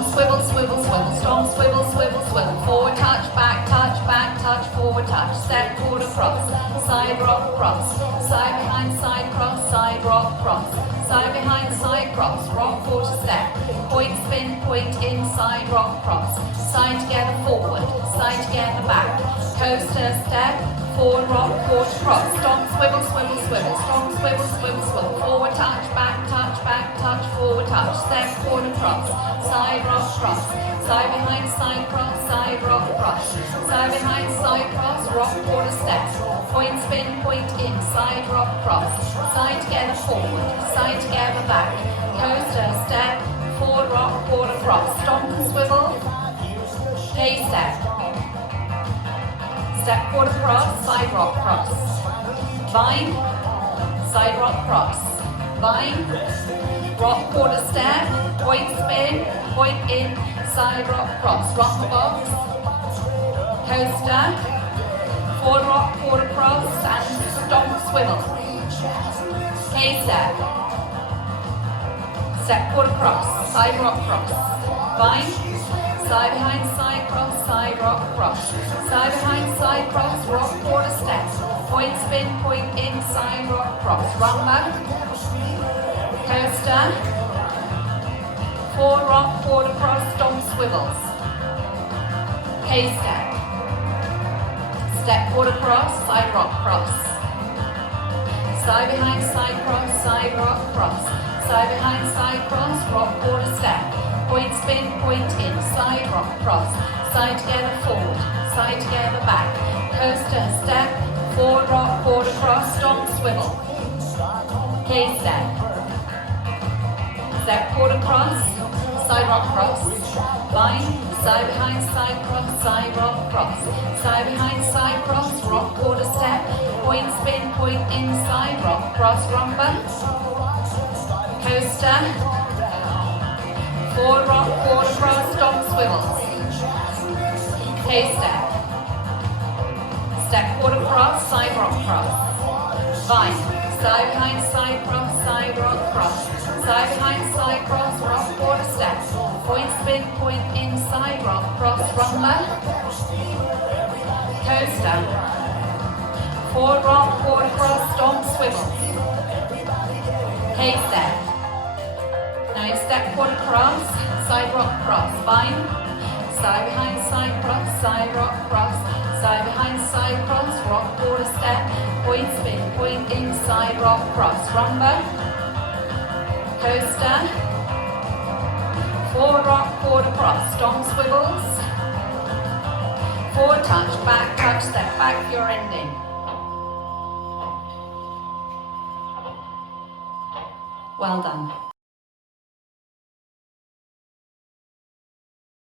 Stomp, swivel, swivel, swivel, stomp, swivel, swivel, swivel. Forward touch, back touch, forward touch. Step, quarter cross, side rock cross, side behind, side cross, side rock cross, side behind, side cross, rock quarter step. Point spin, point inside rock cross, side together forward, side together back. Coaster step, forward rock quarter cross. Stomp, swivel, swivel, swivel, stomp, swivel, swivel, swivel. Forward touch, back touch, forward touch. Step, quarter cross, side rock cross, side behind, side cross, side rock cross, side behind, side cross, rock quarter step. Point spin, point in, side rock cross, side together forward, side together back. Coaster step, forward rock quarter cross. Stomp and swivel, K step. Step quarter cross, side rock cross. Vine, side rock cross. Vine, rock quarter step, point spin, point in, side rock cross. Rock the box, coaster, forward rock quarter cross, and stomp swivel. K step. Step quarter cross, side rock cross. Vine, side behind, side cross, side rock cross. Side behind, side cross, rock quarter step. Point spin, point in, side rock cross. Rumba, coaster, forward rock quarter cross, stomp swivels. K step. Step quarter cross, side rock cross. Side behind, side cross, side rock cross. Side behind, side cross, rock quarter step. Point spin, point in, side rock cross. Side together forward, side together back. Coaster step, forward rock quarter cross, stomp swivel. K step. Step quarter cross, side rock cross. Vine, side behind, side cross, side rock cross. Side behind, side cross, rock quarter step. Point spin, point in, side rock cross, rumba. Coaster, forward rock quarter cross, stomp swivels. K step. Step quarter cross, side rock cross. Vine, side behind, side cross, side rock cross. Side behind, side cross, rock quarter step. Point spin, point in, side rock cross, rumba. Coaster, forward rock quarter cross, stomp swivels. K step. Now step quarter cross, side rock cross. Vine, side behind, side cross, side rock cross. Side behind, side cross, rock quarter step. Point spin, point in, side rock cross. Rumba. Coaster. Forward rock quarter cross. Stomp swivels. Forward touch, step back for your ending. Well done.